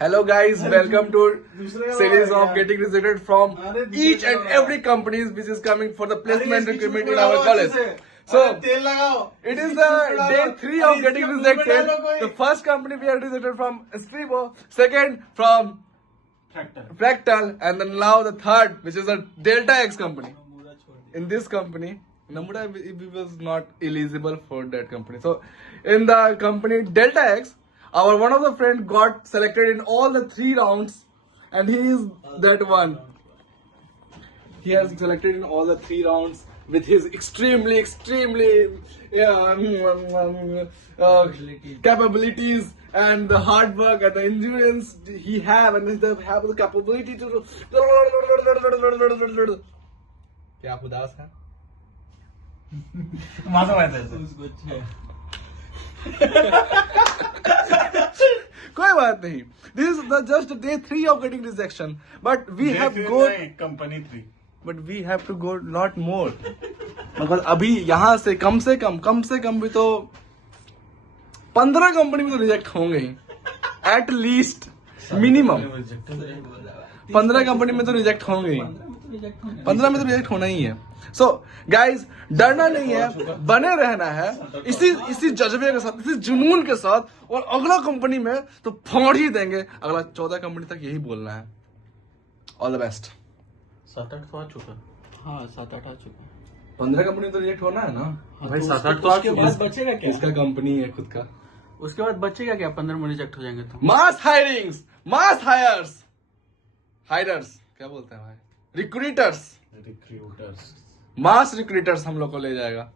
Hello guys, welcome to series of getting rejected from each and every companies which is coming for the placement recruitment in our college. So it is the day 3 of getting rejected. The first company we are rejected from Scribo, second from Fractal, and then now the third, which is a Delta X company. In this company, Namura was not eligible for that company. So in the company Delta X, our one of the friend got selected in all the 3 rounds, and he is that one. He has selected in all the 3 rounds with his extremely capabilities and the hard work and the endurance he have, and they have the capability to. क्या आप उदास हैं? माझं माहित आहे कोई बात नहीं. This is the just day 3 of getting rejection, but we have go. Company 3 But we have to go lot more. मतलब अभी यहाँ से कम से कम भी तो 15 कंपनी में तो रिजेक्ट होंगे ही. एट लीस्ट मिनिमम 15 कंपनी में तो रिजेक्ट होंगे ही. 15 में तो रिजेक्ट होना ही है. सो गाइज, डरना नहीं है, बने रहना है इसी जज्बे के साथ, इसी जुनून के साथ, और अगला कंपनी में तो फोड़ ही देंगे. अगला 14 कंपनी तक यही बोलना है. All the best. 7-8 तो आ चुका. हाँ 7-8 आ चुका. 15 कंपनी तो रिजेक्ट होना है ना भाई. 7-8 तो आ चुका. बाद बचेगा क्या? इसका कंपनी है खुद का. उसके बाद बचेगा क्या? 15 में रिजेक्ट हो जाएंगे तो. मास हायरिंग्स, मास हायर्स क्या बोलते हैं भाई, रिक्रूटर्स, मास रिक्रूटर्स हम लोग को ले जाएगा.